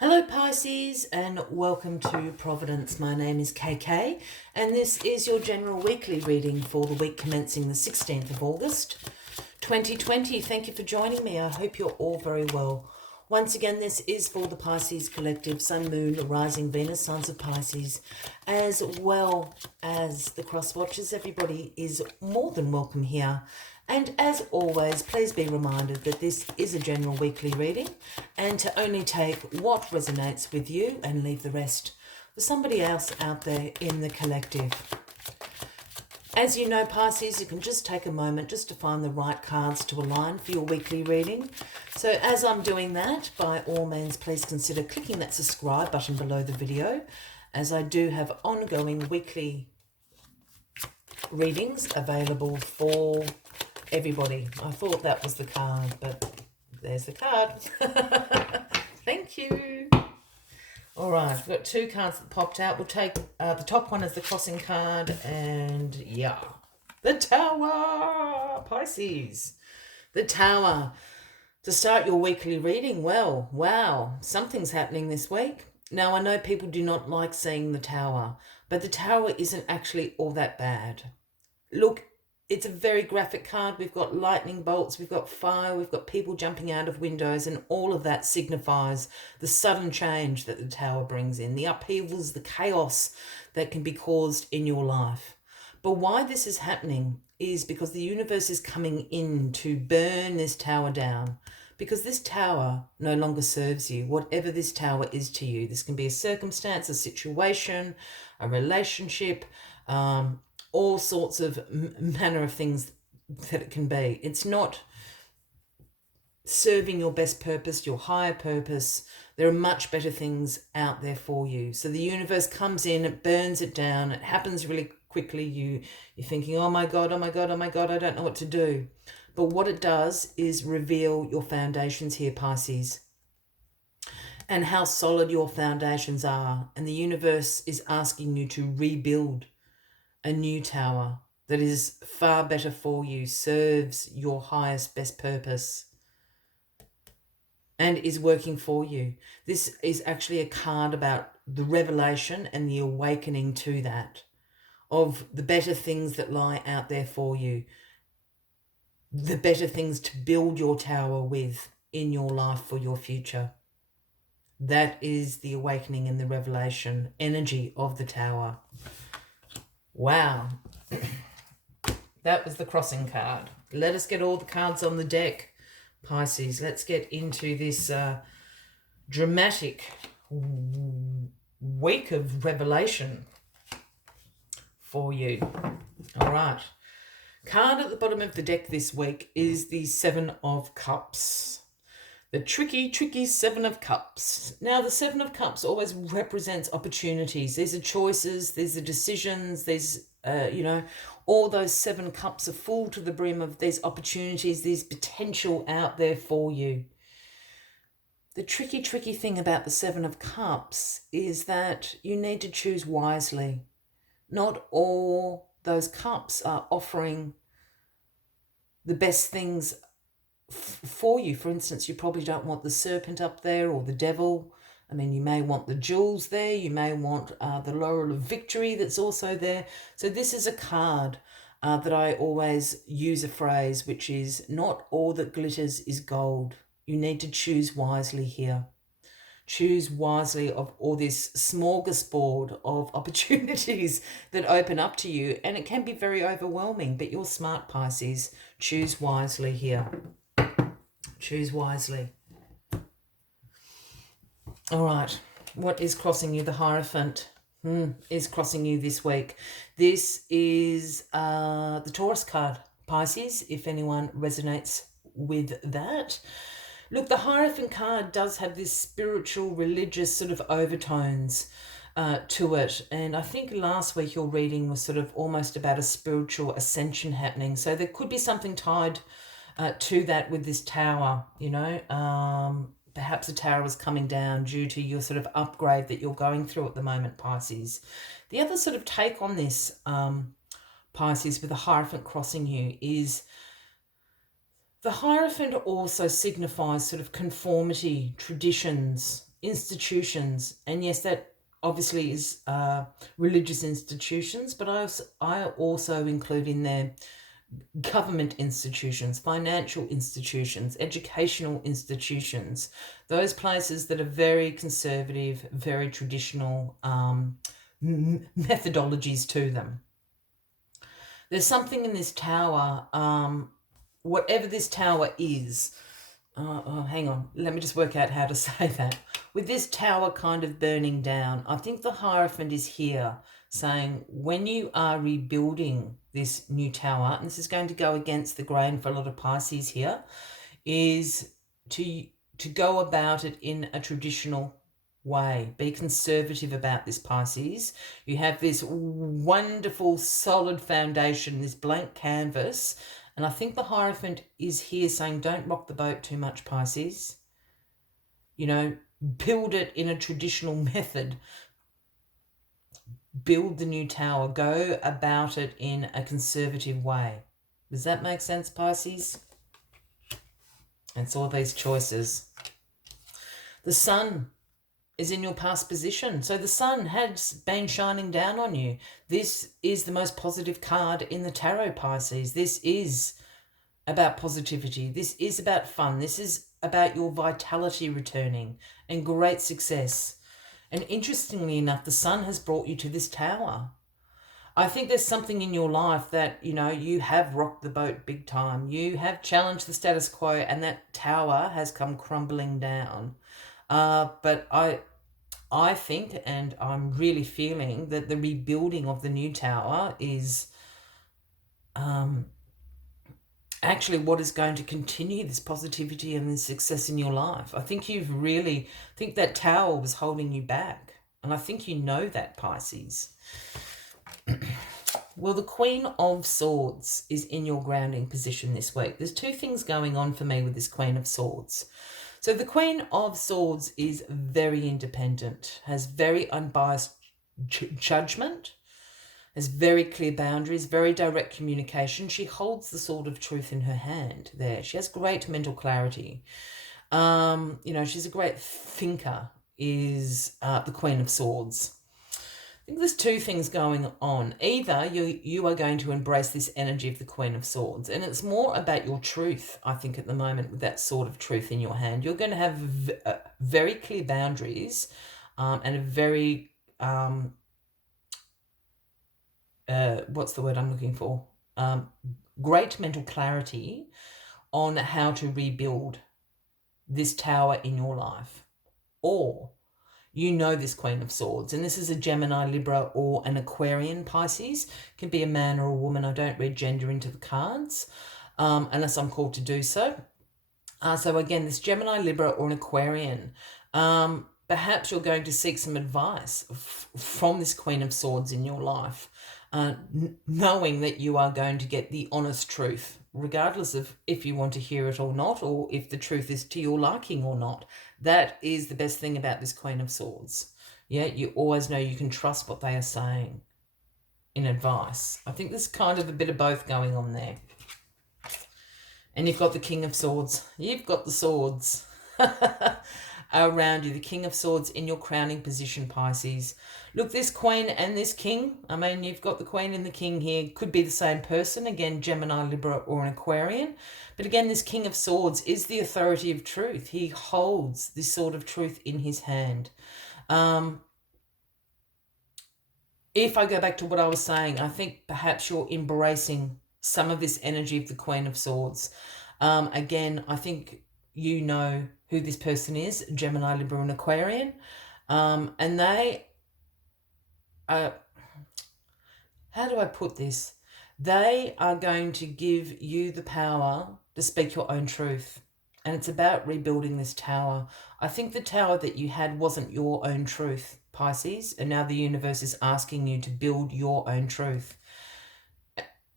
Hello Pisces and welcome to Providence. My name is KK and this is your general weekly reading for the week commencing the 16th of August 2020. Thank you for joining me. I hope you're all very well. Once again, this is for the Pisces Collective, Sun, Moon, Rising, Venus, Signs of Pisces, as well as the cross watchers. Everybody is more than welcome here. And as always, please be reminded that this is a general weekly reading and to only take what resonates with you and leave the rest for somebody else out there in the collective. As you know, Pisces, you can just take a moment just to find the right cards to align for your weekly reading. So as I'm doing that, by all means, please consider clicking that subscribe button below the video, as I do have ongoing weekly readings available for everybody. I thought that was the card, but there's the card. Thank you. All right, we've got two cards that popped out. We'll take the top one as the crossing card, and yeah, the Tower, Pisces. The Tower. To start your weekly reading, well, wow, something's happening this week. Now, I know people do not like seeing the Tower, but the Tower isn't actually all that bad. Look, it's a very graphic card. We've got lightning bolts, we've got fire, we've got people jumping out of windows, and all of that signifies the sudden change that the Tower brings in, the upheavals, the chaos that can be caused in your life. But why this is happening is because the universe is coming in to burn this Tower down, because this Tower no longer serves you, whatever this Tower is to you. This can be a circumstance, a situation, a relationship, all sorts of manner of things that it can be. It's not serving your best purpose, your higher purpose. There are much better things out there for you. So the universe comes in, it burns it down, it happens really quickly. You're thinking, oh my God, oh my God, oh my God, I don't know what to do. But what it does is reveal your foundations here, Pisces, and how solid your foundations are. And the universe is asking you to rebuild a new tower that is far better for you, serves your highest, best purpose, and is working for you. This is actually a card about the revelation and the awakening to that, of the better things that lie out there for you, the better things to build your tower with in your life for your future. That is the awakening and the revelation energy of the Tower. Wow. That was the crossing card. Let us get all the cards on the deck, Pisces. Let's get into this dramatic week of revelation for you. All right. Card at the bottom of the deck this week is the Seven of Cups. The tricky, tricky Seven of Cups. Now, the Seven of Cups always represents opportunities. These are choices, these are decisions, there's, all those seven cups are full to the brim of these opportunities, there's potential out there for you. The tricky, tricky thing about the Seven of Cups is that you need to choose wisely. Not all those cups are offering the best things for you. For instance, you probably don't want the serpent up there or the devil. I mean, you may want the jewels there. You may want the laurel of victory that's also there. So this is a card that I always use a phrase, which is, not all that glitters is gold. You need to choose wisely here. Choose wisely of all this smorgasbord of opportunities that open up to you. And it can be very overwhelming, but you're smart, Pisces. Choose wisely here. Choose wisely. All right. What is crossing you? The Hierophant is crossing you this week. This is the Taurus card, Pisces, if anyone resonates with that. Look, the Hierophant card does have this spiritual, religious sort of overtones to it. And I think last week your reading was sort of almost about a spiritual ascension happening. So there could be something tied to that with this tower, perhaps a tower is coming down due to your sort of upgrade that you're going through at the moment, Pisces. The other sort of take on this, Pisces, with the Hierophant crossing you is the Hierophant also signifies sort of conformity, traditions, institutions, and yes, that obviously is religious institutions, but I also include in there government institutions, financial institutions, educational institutions, those places that are very conservative, very traditional methodologies to them. There's something in this tower, whatever this tower is. Hang on, let me just work out how to say that. With this tower kind of burning down, I think the Hierophant is here saying when you are rebuilding this new tower, and this is going to go against the grain for a lot of Pisces here, is to go about it in a traditional way. Be conservative about this, Pisces. You have this wonderful solid foundation, this blank canvas, and I think the Hierophant is here saying don't rock the boat too much, Pisces. You know, build it in a traditional method. Build the new tower. Go about it in a conservative way. Does that make sense, Pisces? It's all these choices. The sun is in your past position. So the sun has been shining down on you. This is the most positive card in the tarot, Pisces. This is about positivity. This is about fun. This is about your vitality returning and great success. And interestingly enough, the sun has brought you to this tower. I think there's something in your life that, you know, you have rocked the boat big time. You have challenged the status quo and that tower has come crumbling down. But I think, and I'm really feeling, that the rebuilding of the new tower is actually what is going to continue this positivity and this success in your life. I think think that tower was holding you back. And I think you know that, Pisces. Well, the Queen of Swords is in your grounding position this week. There's two things going on for me with this Queen of Swords. So the Queen of Swords is very independent, has very unbiased judgment, has very clear boundaries, very direct communication. She holds the sword of truth in her hand there. She has great mental clarity. You know, she's a great thinker, is the Queen of Swords. I think there's two things going on. Either you are going to embrace this energy of the Queen of Swords, and it's more about your truth, I think, at the moment with that sword of truth in your hand. You're going to have very clear boundaries and a very... what's the word I'm looking for? Great mental clarity on how to rebuild this tower in your life. Or you know this Queen of Swords, and this is a Gemini, Libra, or an Aquarian, Pisces. It can be a man or a woman. I don't read gender into the cards unless I'm called to do so. So again, this Gemini, Libra, or an Aquarian, perhaps you're going to seek some advice from this Queen of Swords in your life. Knowing that you are going to get the honest truth, regardless of if you want to hear it or not, or if the truth is to your liking or not. That is the best thing about this Queen of Swords. Yeah, you always know you can trust what they are saying in advice. I think there's kind of a bit of both going on there. And you've got the King of Swords. You've got the swords around you. The King of Swords in your crowning position, Pisces. Look, this Queen and this King, I mean, you've got the Queen and the King here. Could be the same person. Again, Gemini, Libra, or an Aquarian. But again, this King of Swords is the authority of truth. He holds this sword of truth in his hand. If I go back to what I was saying, I think perhaps you're embracing some of this energy of the Queen of Swords. Again, I think you know who this person is, Gemini, Libra, and Aquarian. And they... how do I put this? They are going to give you the power to speak your own truth. And it's about rebuilding this tower. I think the tower that you had wasn't your own truth, Pisces. And now the universe is asking you to build your own truth.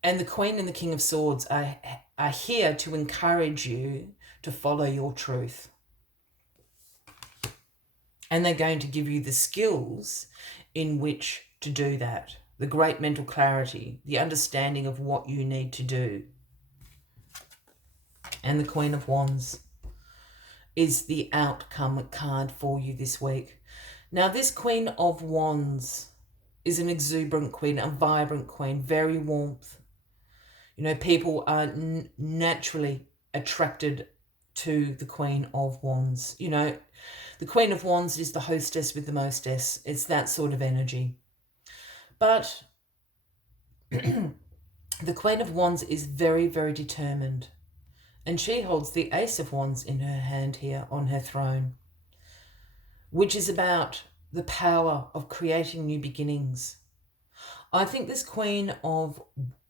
And the Queen and the King of Swords are here to encourage you to follow your truth. And they're going to give you the skills in which to do that. The great mental clarity, the understanding of what you need to do. And the Queen of Wands. is the outcome card for you this week. Now, this Queen of Wands is an exuberant queen, a vibrant queen, very warmth. You know, people are naturally attracted to the Queen of Wands. You know, the Queen of Wands is the hostess with the mostess. It's that sort of energy. But the Queen of Wands is very, very determined. And she holds the Ace of Wands in her hand here on her throne, which is about the power of creating new beginnings. I think this Queen of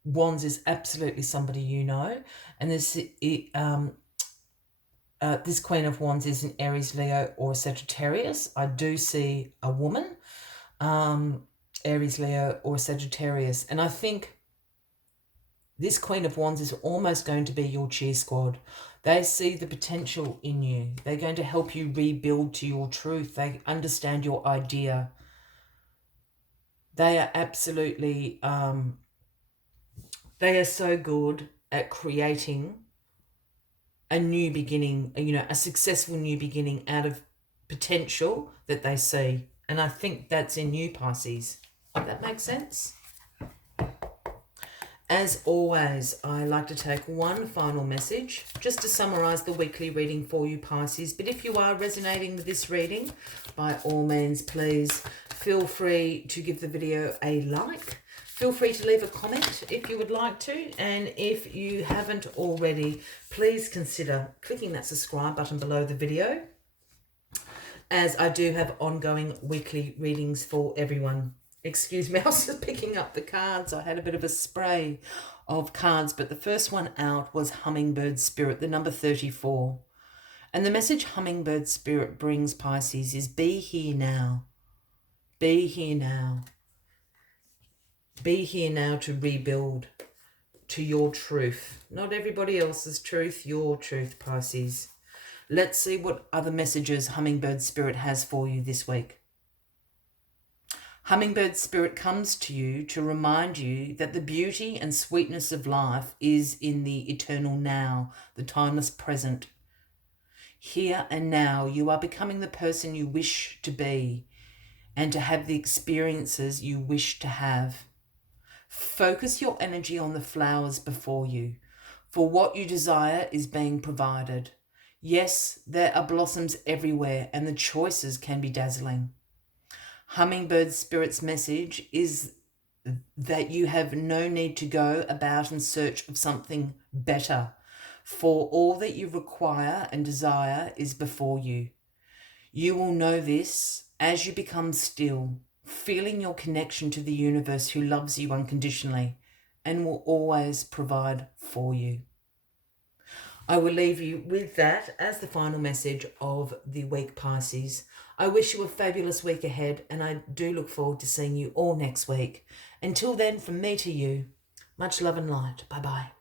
Wands is absolutely somebody you know. And this Queen of Wands is an Aries, Leo, or Sagittarius. I do see a woman, Aries, Leo, or Sagittarius. And I think this Queen of Wands is almost going to be your cheer squad. They see the potential in you. They're going to help you rebuild to your truth. They understand your idea. They are absolutely, they are so good at creating a new beginning, you know, a successful new beginning out of potential that they see. And I think that's in you, Pisces. Does that make sense? As always, I like to take one final message just to summarize the weekly reading for you, Pisces. But if you are resonating with this reading, by all means, please feel free to give the video a like. Feel free to leave a comment if you would like to. And if you haven't already, please consider clicking that subscribe button below the video, as I do have ongoing weekly readings for everyone. Excuse me, I was just picking up the cards. I had a bit of a spray of cards, but the first one out was Hummingbird Spirit, the number 34. And the message Hummingbird Spirit brings, Pisces, is be here now. Be here now. Be here now to rebuild to your truth. Not everybody else's truth, your truth, Pisces. Let's see what other messages Hummingbird Spirit has for you this week. Hummingbird Spirit comes to you to remind you that the beauty and sweetness of life is in the eternal now, the timeless present. Here and now, you are becoming the person you wish to be and to have the experiences you wish to have. Focus your energy on the flowers before you, for what you desire is being provided. Yes, there are blossoms everywhere and the choices can be dazzling. Hummingbird Spirit's message is that you have no need to go about in search of something better, for all that you require and desire is before you. You will know this as you become still, feeling your connection to the universe who loves you unconditionally and will always provide for you. I will leave you with that as the final message of the week, Pisces. I wish you a fabulous week ahead, and I do look forward to seeing you all next week. Until then, from me to you, much love and light. Bye-bye.